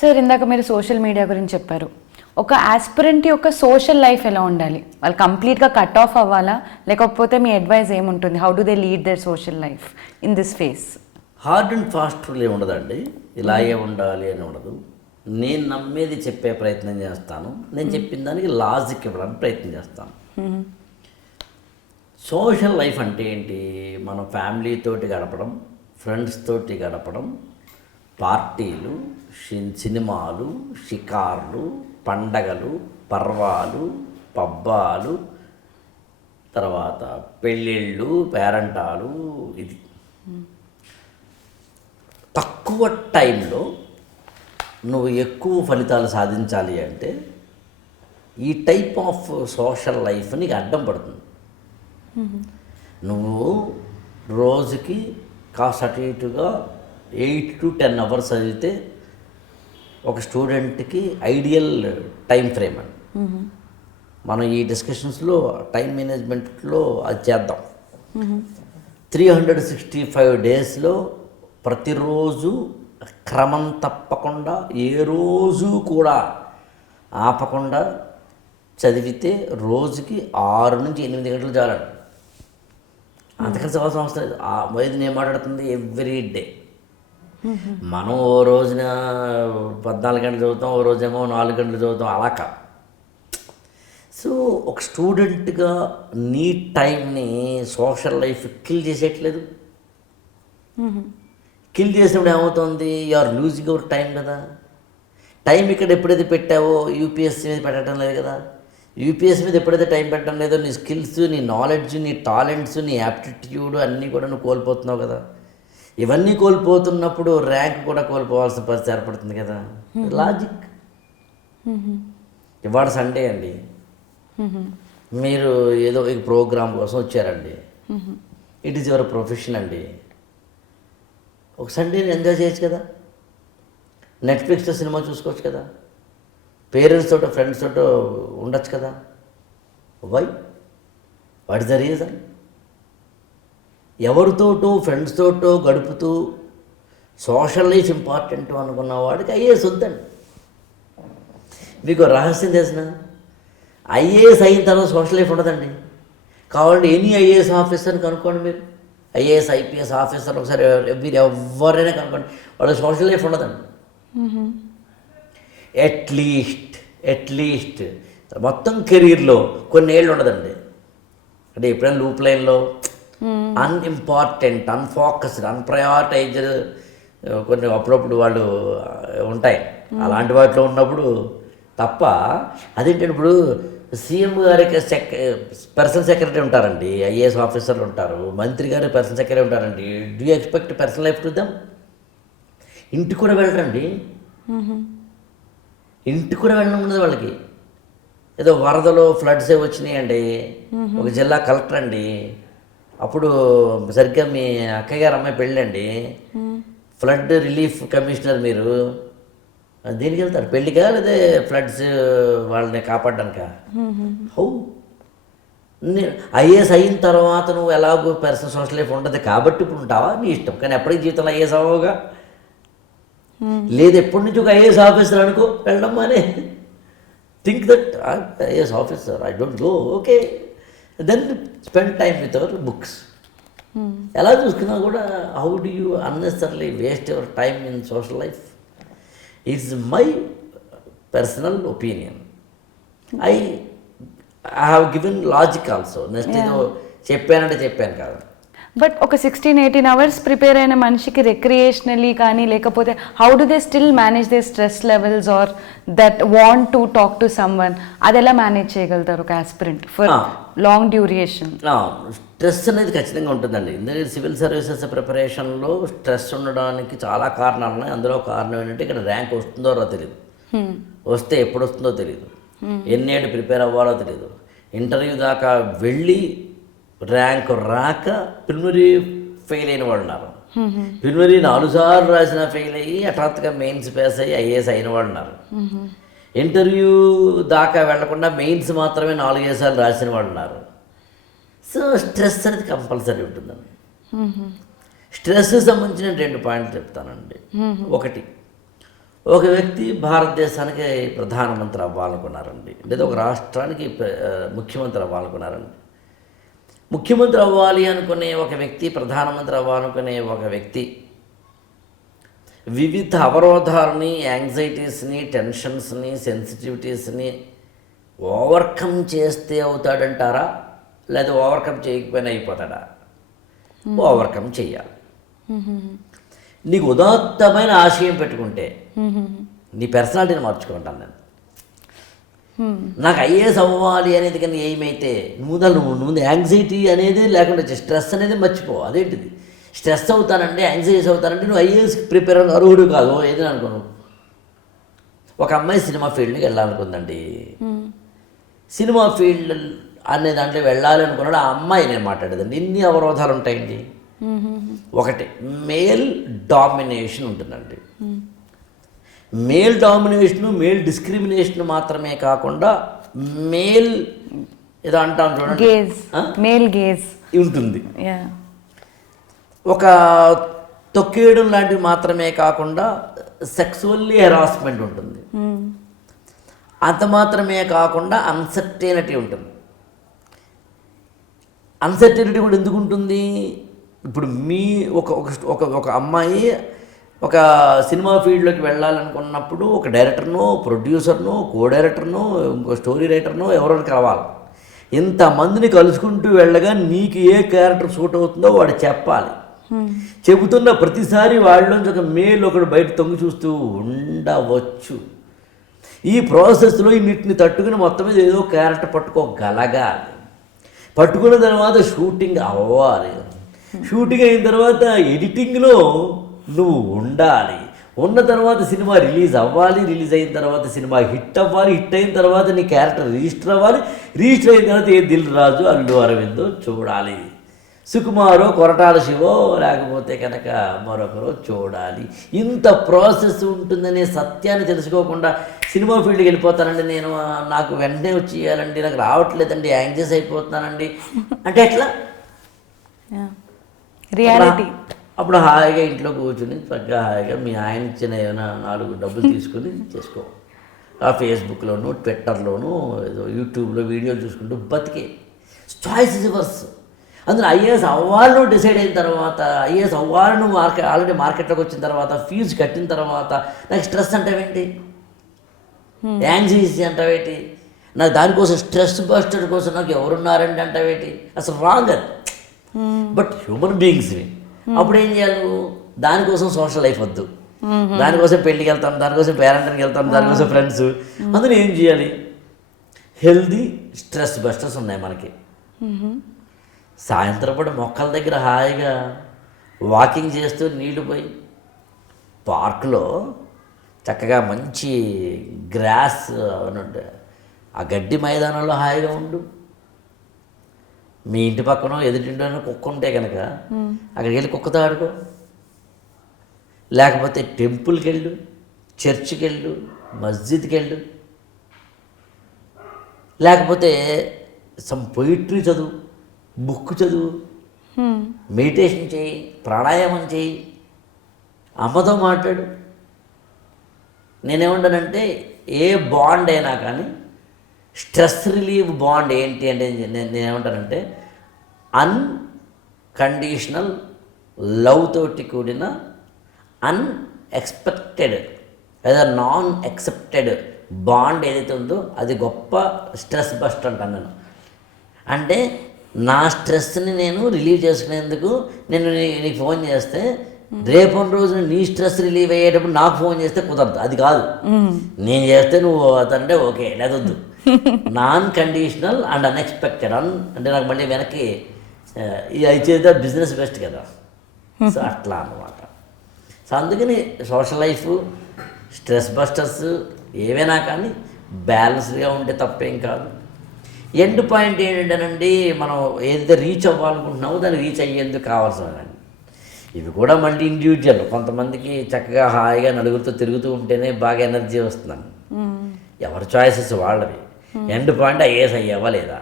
Sir, ఇందాక మీరు social media గురించి చెప్పారు. ఒక ఆస్పిరెంట్ యొక్క సోషల్ లైఫ్ ఎలా ఉండాలి? వాళ్ళు కంప్లీట్గా కట్ ఆఫ్ అవ్వాలా, లేకపోతే మీ అడ్వైస్ ఏముంటుంది? How do they lead their social life in this phase? Hard and fast rule ఏమి ఉండదండి, ఇలాగే ఉండాలి అని ఉండదు. నేను నమ్మేది చెప్పే ప్రయత్నం చేస్తాను, నేను చెప్పిన దానికి లాజిక్ ఇవ్వడానికి ప్రయత్నం చేస్తాను. సోషల్ లైఫ్ అంటే ఏంటి? మనం ఫ్యామిలీతోటి గడపడం, ఫ్రెండ్స్ తోటి గడపడం, పార్టీలు, సినిమాలు, షికార్లు, పండగలు, పర్వాలు, పబ్బాలు, తర్వాత పెళ్ళిళ్ళు, పేరంటాలు. ఇది తక్కువ టైంలో నువ్వు ఎక్కువ ఫలితాలు సాధించాలి అంటే ఈ టైప్ ఆఫ్ సోషల్ లైఫ్ నీకు అడ్డం పడుతుంది. నువ్వు రోజుకి కాస్త అటు ఇటుగా 8 to 10 అవర్స్ చదివితే ఒక స్టూడెంట్కి ఐడియల్ టైం ఫ్రేమ్ అని. మనం ఈ డిస్కషన్స్లో టైం మేనేజ్మెంట్లో అది చేద్దాం. 365 డేస్లో ప్రతిరోజు క్రమం తప్పకుండా ఏ రోజు కూడా ఆపకుండా చదివితే రోజుకి 6 నుంచి 8 గంటలు చాలండి. అంతకంటే అవసరం లేదు. వైద్యుని నేను మాట్లాడుతుంది ఎవ్రీ డే. మనం ఓ రోజున 14 గంటలు చదువుతాం, ఓ రోజేమో 4 గంటలు చదువుతాం, అలా కాదు. సో ఒక స్టూడెంట్గా నీ టైంని సోషల్ లైఫ్ కిల్ చేసేయట్లేదు. కిల్ చేసినప్పుడు ఏమవుతుంది? You are losing your time కదా. టైం ఇక్కడ ఎప్పుడైతే పెట్టావో యూపీఎస్సీ మీద పెట్టడం లేదు కదా. యూపీఎస్సీ మీద ఎప్పుడైతే టైం పెట్టడం లేదో నీ స్కిల్స్, నీ నాలెడ్జ్, నీ టాలెంట్స్, నీ యాప్టిట్యూడ్ అన్నీ కూడా నువ్వు కోల్పోతున్నావు కదా. ఇవన్నీ కోల్పోతున్నప్పుడు ర్యాంక్ కూడా కోల్పోవాల్సిన పరిస్థితి ఏర్పడుతుంది కదా. లాజిక్. ఇవాళ సండే అండి, మీరు ఏదో ఈ ప్రోగ్రామ్ కోసం వచ్చారండి, ఇట్ ఈజ్ యువర్ ప్రొఫెషన్ అండి. ఒక సండేని ఎంజాయ్ చేయొచ్చు కదా, నెట్ఫ్లిక్స్లో సినిమా చూసుకోవచ్చు కదా, పేరెంట్స్ తోటో ఫ్రెండ్స్ తోటో ఉండొచ్చు కదా. Why? What is the reason? ఎవరితోటో ఫ్రెండ్స్ తోటో గడుపుతూ సోషల్ లైఫ్ ఇంపార్టెంట్ అనుకున్న వాడికి ఐఏఎస్ వద్దండి. మీకు రహస్యం తెలిసిన, ఐఏఎస్ అయిన తర్వాత సోషల్ లైఫ్ ఉండదండి. కావాలంటే ఎనీ ఐఏఎస్ ఆఫీసర్ని కనుక్కోండి. మీరు ఐఏఎస్ ఐపీఎస్ ఆఫీసర్ ఒకసారి మీరు ఎవరైనా కనుక్కోండి, వాళ్ళకి సోషల్ లైఫ్ ఉండదండి. అట్లీస్ట్ మొత్తం కెరీర్లో కొన్ని ఏళ్ళు ఉండదండి. అంటే ఎప్పుడైనా లూప్ లైన్లో అన్ఇంపార్టెంట్, అన్ఫోకస్డ్, అన్ప్రయారిటైజ్డ్ కొన్ని అప్పుడప్పుడు వాళ్ళు ఉంటాయి. అలాంటి వాటిలో ఉన్నప్పుడు తప్ప. అదేంటంటే ఇప్పుడు సీఎం గారికి పర్సనల్ సెక్రటరీ ఉంటారండి, ఐఏఎస్ ఆఫీసర్లు ఉంటారు, మంత్రి గారు పర్సనల్ సెక్రటరీ ఉంటారండి. Do you expect personal life to them? ఇంటికి కూడా వెళ్ళరండి. ఇంటికి కూడా వెళ్ళడం ఉండదు వాళ్ళకి. ఏదో వరదలు ఫ్లడ్స్ వచ్చినాయండి, ఒక జిల్లా కలెక్టర్ అండి, అప్పుడు సరిగ్గా మీ అక్కయ్య గారు అమ్మాయి పెళ్ళండి, ఫ్లడ్ రిలీఫ్ కమిషనర్. మీరు దేనికి వెళ్తారు? పెళ్ళికా లేదా ఫ్లడ్స్ వాళ్ళని కాపాడడానికా? హౌ? ఐఏఎస్ అయిన తర్వాత నువ్వు ఎలాగో పర్సనల్ సోషల్ లైఫ్ ఉండదు కాబట్టి ఇప్పుడు ఉంటావా, నీ ఇష్టం. కానీ ఎప్పటికీ జీవితంలో ఐఏఎస్ అవ్వగా లేదు. ఎప్పటి నుంచి ఒక ఐఏఎస్ ఆఫీసర్ అనుకో, వెళ్ళడం అనే think that IAS officer I don't go, okay, then spend time with our books. ఎలా చూసుకున్నా కూడా how do you unnecessary waste your time in social life? It's my personal opinion. I have given logic also. Next ఏదో చెప్పానంటే చెప్పాను కాదు. But ఒక 16-18 hours prepare అయిన మనిషికి రిక్రియేషనలీ కానీ, లేకపోతే how do they still manage they stress levels or that want to talk to someone? అది ఎలా మేనేజ్ చేయగలుగుతారు ఒక aspirant for long duration? Stress అనేది ఖచ్చితంగా ఉంటుందండి. ఎందుకంటే సివిల్ సర్వీసెస్ ప్రిపరేషన్లో స్ట్రెస్ ఉండడానికి చాలా కారణాలు ఉన్నాయి. అందులో కారణం ఏంటంటే ఇక్కడ ర్యాంక్ వస్తుందో తెలియదు, వస్తే ఎప్పుడు వస్తుందో తెలియదు, ఎన్నేళ్ళు ప్రిపేర్ అవ్వాలో తెలియదు, ఇంటర్వ్యూ దాకా వెళ్ళి ర్యాంక్ రాక ప్రిలిమినరీ ఫెయిల్ అయిన వాళ్ళు ఉన్నారు, ప్రిలిమినరీ 4 సార్లు రాసిన ఫెయిల్ అయ్యి హఠాత్తుగా మెయిన్స్ పాస్ అయ్యి ఐఏఎస్ అయిన వాళ్ళు ఉన్నారు, ఇంటర్వ్యూ దాకా వెళ్లకుండా మెయిన్స్ మాత్రమే 4-5 సార్లు రాసిన వాళ్ళు ఉన్నారు. సో స్ట్రెస్ అనేది కంపల్సరీ ఉంటుందండి. స్ట్రెస్కి సంబంధించిన 2 పాయింట్లు చెప్తానండి. ఒకటి, ఒక వ్యక్తి భారతదేశానికి ప్రధానమంత్రి అవ్వాలనుకున్నారండి, లేదా ఒక రాష్ట్రానికి ముఖ్యమంత్రి అవ్వాలనుకున్నారండి. ముఖ్యమంత్రి అవ్వాలి అనుకునే ఒక వ్యక్తి, ప్రధానమంత్రి అవ్వాలనుకునే ఒక వ్యక్తి వివిధ అవరోధాలని, యాంగ్జైటీస్ని, టెన్షన్స్ని, సెన్సిటివిటీస్ని ఓవర్కమ్ చేస్తే అవుతాడంటారా, లేదా ఓవర్కమ్ చేయకపోయినా అయిపోతాడా? ఓవర్కమ్ చేయాలి. నీకు ఉదాత్తమైన ఆశయం పెట్టుకుంటే నీ పర్సనాలిటీని మార్చుకుంటాను నేను. నాకు ఐఏఎస్ అవ్వాలి అనేది కానీ ఏమైతే నువ్వు యాంగ్జైటీ అనేది లేకుండా స్ట్రెస్ అనేది మర్చిపో. అదేంటిది స్ట్రెస్ అవుతానండి, యాంగ్జైటీస్ అవుతానంటే నువ్వు ఐఏఎస్కి ప్రిపేర్ అర్హుడు కాదు. ఏదైనా అనుకోను. ఒక అమ్మాయి సినిమా ఫీల్డ్కి వెళ్ళాలనుకుందండి. సినిమా ఫీల్డ్ అనే దాంట్లో వెళ్ళాలి అనుకున్నాడు. ఆ అమ్మాయి నేను మాట్లాడేదండి. ఎన్ని అవరోధాలు ఉంటాయండి. ఒకటి, మేల్ డామినేషన్ ఉంటుందండి. మేల్ డామినేషను, మేల్ డిస్క్రిమినేషన్ మాత్రమే కాకుండా మేల్ ఏదో అంటాం చూడండి, మేల్ గేజ్ ఉంటుంది. ఒక తొక్కేయడం లాంటివి మాత్రమే కాకుండా సెక్సువల్లీ హెరాస్మెంట్ ఉంటుంది. అంత మాత్రమే కాకుండా అన్సర్టైనిటీ ఉంటుంది. అన్సర్టైనిటీ కూడా ఎందుకు ఉంటుంది? ఇప్పుడు మీ ఒక అమ్మాయి ఒక సినిమా ఫీల్డ్లోకి వెళ్ళాలనుకున్నప్పుడు ఒక డైరెక్టర్నో, ప్రొడ్యూసర్నో, కో డైరెక్టర్నో, ఇంకో స్టోరీ రైటర్నో ఎవరైనా కావాలి. ఇంతమందిని కలుసుకుంటూ వెళ్ళగా నీకు ఏ క్యారెక్టర్ సూట్ అవుతుందో వాడు చెప్పాలి. చెబుతున్న ప్రతిసారి వాళ్ళలోంచి ఒక మేల్ ఒకడు బయట తొంగి చూస్తూ ఉండవచ్చు. ఈ ప్రాసెస్లో ఇన్నిటిని తట్టుకుని మొత్తం మీద ఏదో క్యారెక్టర్ పట్టుకోగలగాలి. పట్టుకున్న తర్వాత షూటింగ్ అవ్వాలి. షూటింగ్ అయిన తర్వాత ఎడిటింగ్లో నువ్వు ఉండాలి. ఉన్న తర్వాత సినిమా రిలీజ్ అవ్వాలి. రిలీజ్ అయిన తర్వాత సినిమా హిట్ అవ్వాలి. హిట్ అయిన తర్వాత నీ క్యారెక్టర్ రిజిస్టర్ అవ్వాలి. రిజిస్టర్ అయిన తర్వాత ఏ దిల్ రాజు, అల్లు అరవిందో చూడాలి. సుకుమారో, కొరటాల శివో, లేకపోతే కనుక మరొకరో చూడాలి. ఇంత ప్రాసెస్ ఉంటుందనే సత్యాన్ని తెలుసుకోకుండా సినిమా ఫీల్డ్కి వెళ్ళిపోతానండి నేను, నాకు వెంటనే వచ్చి ఇవ్వాలండి, నాకు రావట్లేదండి, యాంగ్జైస్ అయిపోతున్నానండి అంటే ఎట్లా? రియాలిటీ. అప్పుడు హాయిగా ఇంట్లో కూర్చుని చక్కగా హాయిగా మీ ఆయన ఇచ్చిన ఏమైనా 4 డబ్బులు తీసుకుని చేసుకో. ఆ ఫేస్బుక్లోను, ట్విట్టర్లోను, ఏదో యూట్యూబ్లో వీడియోలు చూసుకుంటూ బతికే. Choice is yours. అందులో ఐఏఎస్ అవ్వాలి నువ్వు డిసైడ్ అయిన తర్వాత, ఐఏఎస్ అవ్వాలి నువ్వు ఆల్రెడీ మార్కెట్లోకి వచ్చిన తర్వాత, ఫీజు కట్టిన తర్వాత నాకు స్ట్రెస్ అంటావేంటి, యాంగ్జైటీ అంటావేంటి, నాకు దానికోసం స్ట్రెస్ బస్టర్ కోసం నాకు ఎవరున్నారండి అంటావేంటి? అసలు రాంగ్ అది. బట్ హ్యూమన్ బీయింగ్స్ని అప్పుడు ఏం చేయాలి? దానికోసం సోషల్ లైఫ్ వద్దు, దానికోసం పెళ్ళికి వెళ్తాం, దానికోసం పేరెంట్కి వెళ్తాం, దానికోసం ఫ్రెండ్స్. అందులో ఏం చేయాలి? హెల్దీ స్ట్రెస్ బస్టర్స్ ఉన్నాయి మనకి. సాయంత్రం పూట మొక్కల దగ్గర హాయిగా వాకింగ్ చేస్తూ నీళ్లు పోయి, పార్క్లో చక్కగా మంచి గ్రాస్ అవునంటే ఆ గడ్డి మైదానంలో హాయిగా ఉండు. మీ ఇంటి పక్కన ఎదుటింటో కుక్క ఉంటే కనుక అక్కడికి వెళ్ళి కుక్కతో ఆడుకో. లేకపోతే టెంపుల్కి వెళ్ళు, చర్చికి వెళ్ళు, మస్జిద్కి వెళ్ళు. లేకపోతే సమ్ పొయిట్రీ చదువు, బుక్ చదువు, మెడిటేషన్ చేయి, ప్రాణాయామం చేయి, అమ్మతో మాట్లాడు. నేనేమంటానంటే ఏ బాండ్ అయినా కానీ స్ట్రెస్ రిలీవ్ బాండ్ ఏంటి అంటే నేనేమంటానంటే అన్కండిషనల్ లవ్ తోటి కూడిన అన్ఎక్స్పెక్టెడ్ లేదా నాన్ యాక్సెప్టెడ్ బాండ్ ఏదైతే ఉందో అది గొప్ప స్ట్రెస్ బస్ట్ అంటాను నేను. అంటే నా స్ట్రెస్ని నేను రిలీవ్ చేసుకునేందుకు నేను నీకు ఫోన్ చేస్తే రేపు రోజున నీ స్ట్రెస్ రిలీవ్ అయ్యేటప్పుడు నాకు ఫోన్ చేస్తే కుదరదు. అది కాదు, నేను చేస్తే నువ్వు అతనంటే ఓకే లేదొద్దు. నాన్ కండిషనల్ అండ్ అన్ఎక్స్పెక్టెడ్ అంటే నాకు మళ్ళీ వెనక్కి ఇది చేస్తే బిజినెస్ బెస్ట్ కదా. సో అట్లా అన్నమాట. సో అందుకని సోషల్ లైఫ్, స్ట్రెస్ బస్టర్స్ ఏవైనా కానీ బ్యాలెన్స్డ్గా ఉంటే తప్పేం కాదు. ఎండ్ పాయింట్ ఏంటంటేనండి, మనం ఏదైతే రీచ్ అవ్వాలనుకుంటున్నామో దాన్ని రీచ్ అయ్యేందుకు కావాల్సినదండి. ఇవి కూడా మళ్ళీ ఇండివిజువల్. కొంతమందికి చక్కగా హాయిగా నలుగురితో తిరుగుతూ ఉంటేనే బాగా ఎనర్జీ వస్తుందండి. ఎవరి చాయిసెస్ వాళ్ళవి. ఎండ్ పాయింట్ ఐఏఎస్ అయ్యావా లేదా,